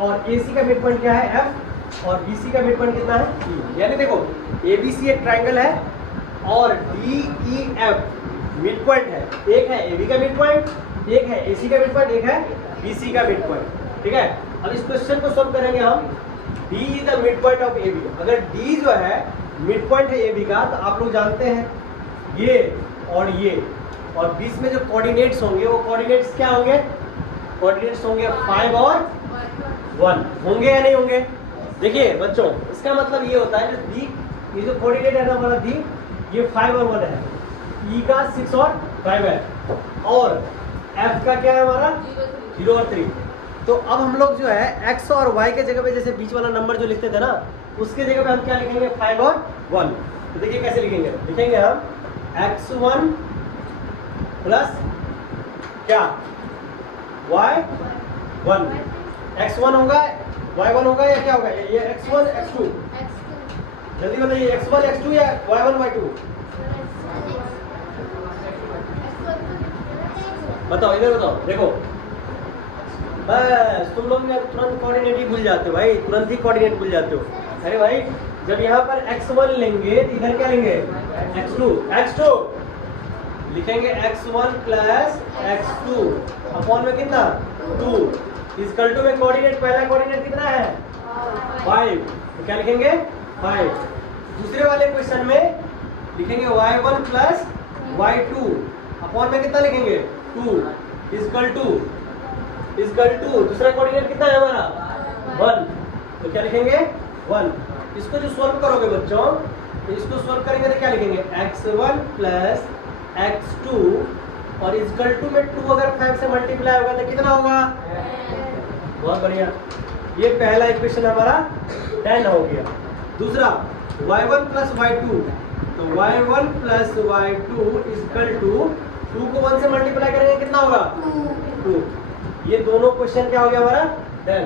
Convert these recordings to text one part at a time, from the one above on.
और AC का mid point क्या है F और BC का मिड पॉइंट कितना है E। यानी देखो ABC एक ट्रायंगल है और DEF मिड पॉइंट है। एक है AB का मिड पॉइंट, एक है AC का मिड पॉइंट, एक है BC का मिड पॉइंट। ठीक है, अब इस क्वेश्चन को सॉल्व करेंगे हम। D is the mid point of AB। अगर D जो है मिड पॉइंट है AB का, तो आप लोग जानते हैं ये और बीच में जो कोऑर्डिनेट्स होंगे वो कोऑर्डिनेट्स क्या होंगे? कोऑर्डिनेट्स होंगे 5 और 1 होंगे या नहीं होंगे? देखिए बच्चों, इसका मतलब ये होता है जो D, ये जो कोऑर्डिनेट है ना हमारा D, ये 5 और 1 है, E का 6 और 5 है, और F का क्या है हमारा 0 और 3। तो अब हम लोग जो है x और y के जगह पे जैसे बीच वाला नंबर जो लिखते थे ना, उसके जगह पे हम क्या लिखेंगे 5 और 1। तो देखिए कैसे लिखेंगे, लिखेंगे हम x1 प्लस क्या y1। x1 होगा y1 होगा या क्या होगा? ये x1 x2, जल्दी बताइए, x1 x2 या y1 y2? बताओ, इधर बताओ। देखो बस तुम लोग तुरंत कोऑर्डिनेट ही भूल जाते हो भाई, तुरंत ही कोऑर्डिनेट भूल जाते हो। अरे भाई जब यहाँ पर x1 लेंगे तो इधर क्या लेंगे x2 लिखेंगे, x1 प्लस x2 अपॉन में कितना 2 इक्वल टू में कोऑर्डिनेट, पहला कोऑर्डिनेट कितना है 5, तो क्या लिखेंगे 5। दूसरे वाले क्वेश्चन में लिखेंगे y1 प्लस y2 अपॉन में कितना लिखेंगे 2 इक्वल टू दूसरा कोऑर्डिनेट कितना है हमारा 1, तो क्या लिखेंगे 1। इसको जो सॉल्व करोगे बच्चों, तो इसको सॉल्व करेंगे तो क्या लिखेंगे x1 प्लस x2 और इक्वल टू में 2 अगर 5 से मल्टीप्लाई होगा तो कितना होगा? बहुत बढ़िया, ये पहला इक्वेशन हमारा 10 हो गया। दूसरा y1 प्लस y2, तो y1 plus y2 equal to 2 को 1 से मल्टीप्लाई करेंगे कितना होगा 2। ये दोनों क्वेश्चन क्या हो गया हमारा 10।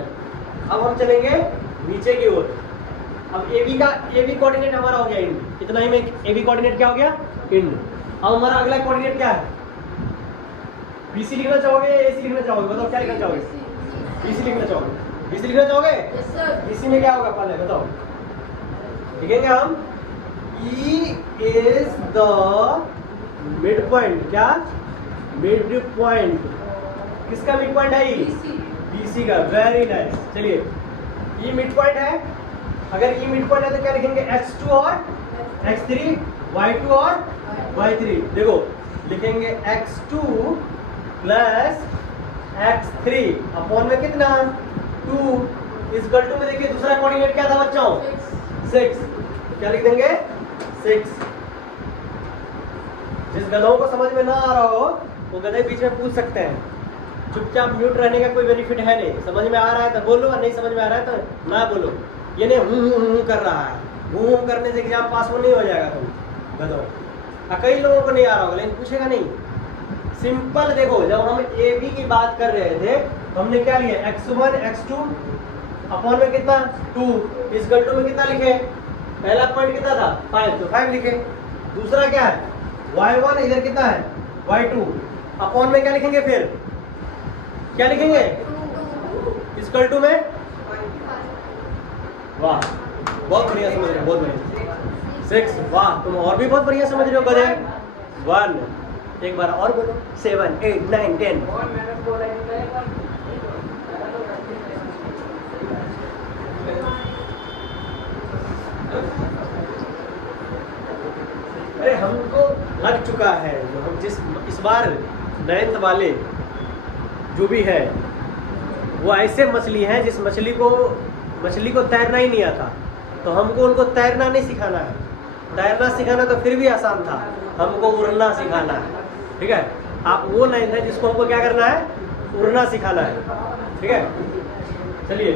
अब हम चलेंगे नीचे की ओर। अब AB कोऑर्डिनेट हमारा हो गया इंड, इतना ही में AB कोऑर्डिनेट क्या हो गया इंड। अब हमारा अगला कोऑर्डिनेट क्या है? BC लिखना चाहोगे या AC लिखना चाहोगे? बताओ क्या लिखना चाहोगे? BC लिखना चाहोगे? BC लिखना चाहोगे? BC में क्या होगा पहले बताओ। लिखेंगे हम E is the mid point, क्या मिड पॉइंट, किसका मिड पॉइंट है? BC का। Very nice. चलिए ये मिड पॉइंट है, अगर ये मिड पॉइंट है तो क्या लिखेंगे x2 और x3, y2 और y3। देखो लिखेंगे x2 प्लस x3 अपॉन में कितना 2 इक्वल टू में देखिए दूसरा कोऑर्डिनेट क्या था बच्चों 6, तो क्या लिख देंगे 6। जिस गधों को समझ में ना आ रहा हो वो गधे बीच में पूछ सकते हैं, चुपचाप म्यूट रहने का कोई बेनिफिट है नहीं। समझ में आ रहा है तो बोलो और नहीं समझ में आ रहा है तो ना बोलो। ये नहीं हूँ कर रहा है, हूँ करने से एग्जाम पास हो नहीं हो जाएगा तुम गधों। कई लोगों को नहीं आ रहा होगा लेकिन पूछेगा नहीं। सिंपल देखो, जब हम AB की बात कर रहे थे तो हमने क्या लिया x1 x2 अपॉन में कितना 2 इक्वल टू में कितना लिखे? पहला पॉइंट कितना था 5, तो 5 लिखे। दूसरा क्या है y1, इधर कितना है y2 अपॉन में क्या लिखेंगे? फिर क्या लिखेंगे इक्वल टू में, वाह बहुत बढ़िया समझ रहे हो, बहुत बढ़िया 6। वाह तुम और भी बहुत बढ़िया समझ रहे हो गधे। 1, एक बार और बोलो 7 8 9 10। अरे हमको लग चुका है जो हम जिस इस बार 9th वाले जो भी है वो ऐसे मछली हैं जिस मछली को तैरना ही नहीं आता, तो हमको उनको तैरना नहीं सिखाना है। तैरना सिखाना तो फिर भी आसान था, हमको उड़ना सिखाना है। ठीक है, आप वो 9th है जिसको हमको क्या करना है उड़ना सिखाना है। ठीक है, चलिए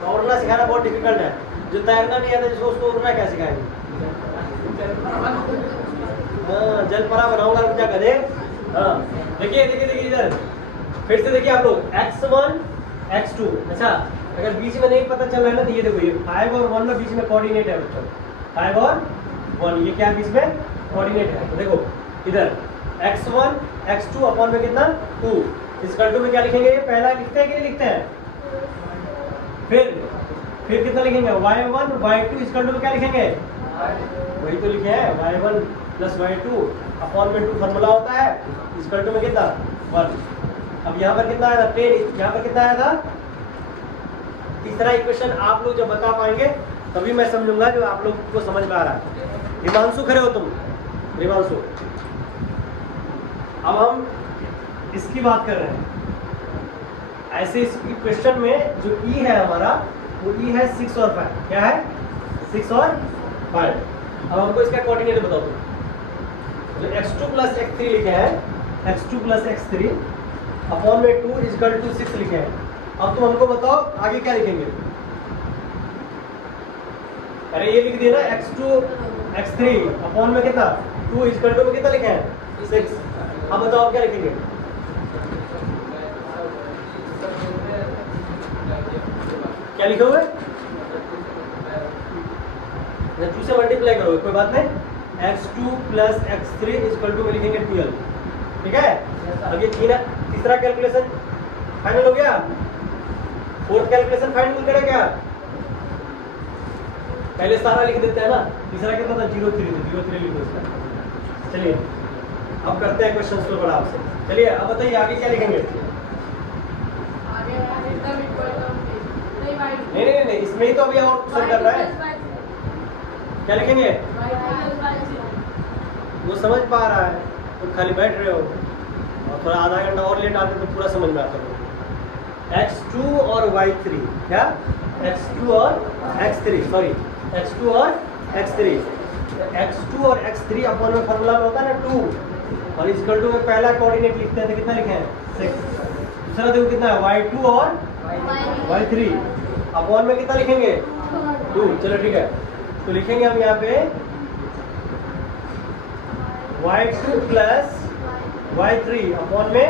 तो उड़ना सिखाना बहुत डिफिकल्ट है। जो तैरना नहीं आता जिसको उसको उड़ना क्या सिखाएंगे? हाँ जलपरा बनाऊंगा रुक जा गधे। हाँ देखिए इधर फिर से देखिए आप लोग x1 x2। अच्छा अगर बीच में नहीं पता चल रहा है ना तो ये देखो, ये 5 और 1 में बीच में कोऑर्डिनेट है बच्चों, 5 और 1 ये क्या बीच में कोऑर्डिनेट है। तो देखो इधर x1 x2 अपॉन में कितना 2 इक्वल टू में क्या लिखेंगे? पहला लिखते हैं कि नहीं लिखते हैं? फिर कितना लिखेंगे y1 y2 इक्वल टू क्या लिखेंगे वही तो लिखे हैं y1 प्लस y2 अपॉन में 2 फॉर्मूला होता है इक्वल टू में कितना 1। अब यहाँ पर कितना आया था 10, यहाँ पर कितना आया था। तीसरा इक्वेशन आप लोग जब बता पाएंगे तभी मैं समझूंगा जो आप लोग को समझ में आ रहा है। हिमांशु खड़े हो तुम, हिमांशु। अब हम इसकी बात कर रहे हैं। ऐसे इस क्वेश्चन में जो ई है हमारा वो ई है 6 और 5। क्या है 6 और 5। अब हमको इसका कोऑर्डिनेट बताओ तुम। जो x2 प्लस x3 लिखे हैं x2 प्लस x3 अपॉन में 2 इक्वल टू 6 लिखे हैं। अब तुम हमको बताओ आगे क्या लिखेंगे। अरे ये लिख दिया ना x2 x3 अपॉन में कितना 2 इक्वल टू में कितना लिखे हैं 6। अब बताओ क्या लिखेंगे। क्या लिखे हुए 2 से मल्टीप्लाई करोगे कोई बात नहीं। x2 plus x3 equal to में लिखेंगे 12। ठीक है। अब ये तीसरा कैलकुलेशन फाइनल हो गया। फोर्थ कैलकुलेशन फाइनल करें क्या। पहले सारा लिख देते हैं ना। तीसरा कितना था 0 3 लिखो इसका। चलिए अब करते हैं क्वेश्चन को बड़ा आपसे। चलिए अब बताइए आगे क्या लिखेंगे। नहीं इसमें ही तो अभी और सॉल्व कर रहा है। क्या लिखेंगे वो समझ पा रहा है तो खाली बैठ रहे हो और थोड़ा आधा घंटा और लेट आते तो पूरा समझ में आता है। x2 और y3 क्या x2 और x3 सॉरी x2 और x3 x2 और x3 अपॉन में फॉर्मूला में होता है ना 2 और इक्वल टू में पहला कोऑर्डिनेट लिखते हैं तो कितना लिखे हैं 6। दूसरा देखो कितना है y2 और y3 अपॉन में कितना लिखेंगे 2। चलो ठीक है तो लिखेंगे हम यहाँ पे y2 प्लस y3 अपॉन में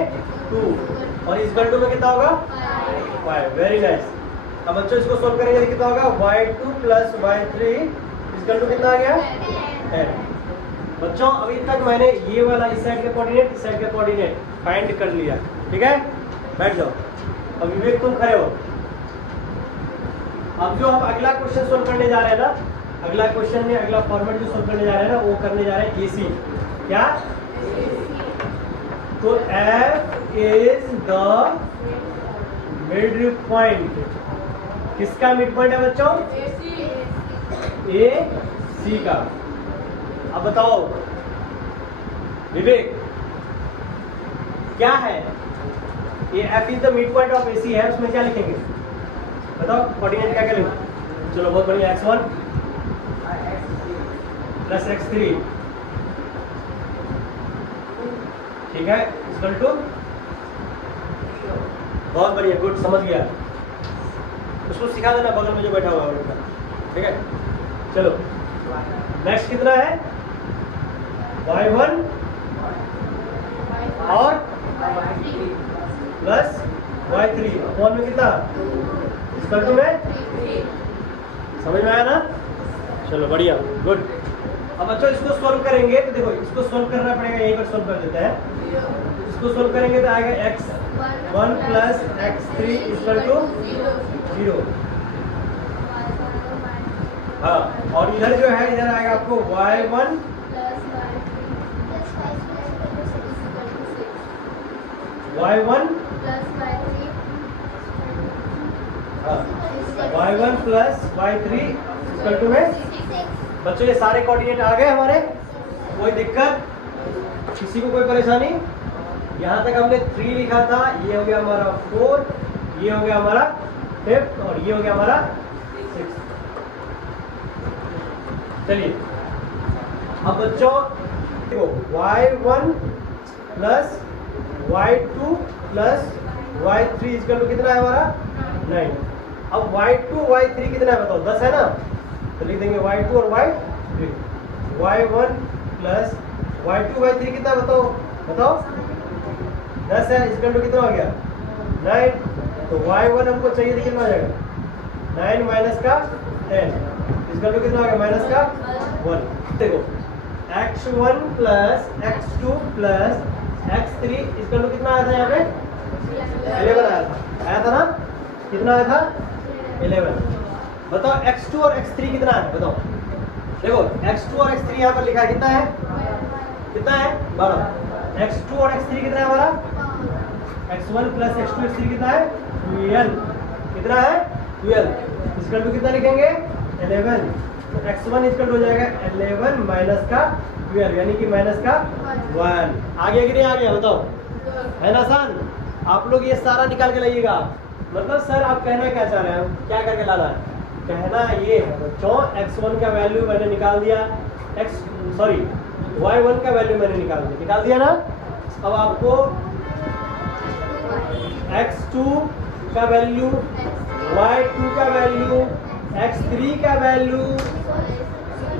2 और इक्वल टू में कितना होगा 5। Very nice. अब बच्चों इसको सोल्व करेंगे तो कितना होगा y2 plus y3 equal to कितना आ गया 10। बच्चों अभी तक मैंने ये वाला इस साइड का कोऑर्डिनेट इस साइड का कोऑर्डिनेट फाइंड कर लिया। ठीक है बैठ जाओ। अब विवेक तुम खड़े हो। अब जो हम अगला क्वेश्चन सोल्व करने जा रहे हैं ना अगला क्वेश्चन में अगला फॉर्मेट जो सोल्व करने जा रहे हैं ना वो करने जा रहे हैं AC। क्या तो F is the mid point. किसका मिड पॉइंट है बच्चों AC का। अब बताओ विवेक क्या है ये F is the mid point of AC है उसमें क्या लिखेंगे बताओ कोऑर्डिनेट क्या लिखेंगे। चलो बहुत बढ़िया x1 प्लस x3 ठीक है इक्वल टू बहुत बढ़िया गुड समझ गया। उसको सिखा देना बगल में जो बैठा हुआ है। ठीक है चलो नेक्स्ट कितना है y1 और प्लस y3 अपॉन में कितना इक्वल टू में समझ में आया ना। चलो बढ़िया गुड। अब बच्चों इसको सोल्व करेंगे तो देखो इसको सोल्व करना पड़ेगा यहीं पर सोल्व कर देते हैं। इसको सोल्व करेंगे तो आएगा x1 plus x3 equal to 0। हाँ और इधर जो है इधर आएगा आपको y1 y1 plus y3 equal to में बच्चों ये सारे कोऑर्डिनेट आ गए हमारे। कोई दिक्कत किसी को कोई परेशानी। यहाँ तक हमने 3 लिखा था ये हो गया हमारा 4 ये हो गया हमारा 5 और ये हो गया हमारा 6। चलिए अब बच्चों देखो y1 plus y2 plus y3 equal to कितना है हमारा 9। अब y2 y3 कितना है बताओ 10 है ना तो लिख देंगे y2 और y3 y1 plus y2 y3 कितना बताओ 10 है इक्वल टू कितना हो गया 9। तो y1 हमको चाहिए तो कितना आ जाएगा 9 माइनस का 10 इक्वल टू कितना हो गया माइनस का 1। देखो x1 plus x2 plus x3 equal to कितना आया था यहाँ पे 11 आया था ना कितना आया था 11। बताओ x2 और x3 कितना है, बताओ। देखो x2 और x3 यहाँ पर लिखा है, कितना है, कितना है 12। x2 और x3 कितना है हमारा, x1 प्लस x2 x3 कितना है 12, कितना है 12। इसका टू कितना लिखेंगे 11, तो x1 इसका हो जाएगा 11 माइनस का 12 यानी कि माइनस का 1। आगे कि नहीं आ गया, बताओ, है ना आसान। आप लोग ये सारा निकाल के लाइएगा। मतलब सर आप कहना क्या चाह रहे हैं, क्या करके लाना है, कहना ये है बच्चों x1 का वैल्यू मैंने निकाल दिया, y1 का वैल्यू मैंने निकाल दिया ना। अब आपको x2 का वैल्यू, y2 का वैल्यू, x3 का वैल्यू,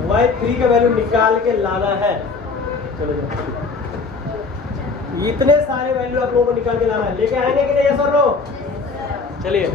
y3 का वैल्यू निकाल के लाना है। चलो जाओ, इतने सारे वैल्यू आप लोगों को निकाल के लाना है। लेके आएंगे कि नहीं, यस और नो? चलिए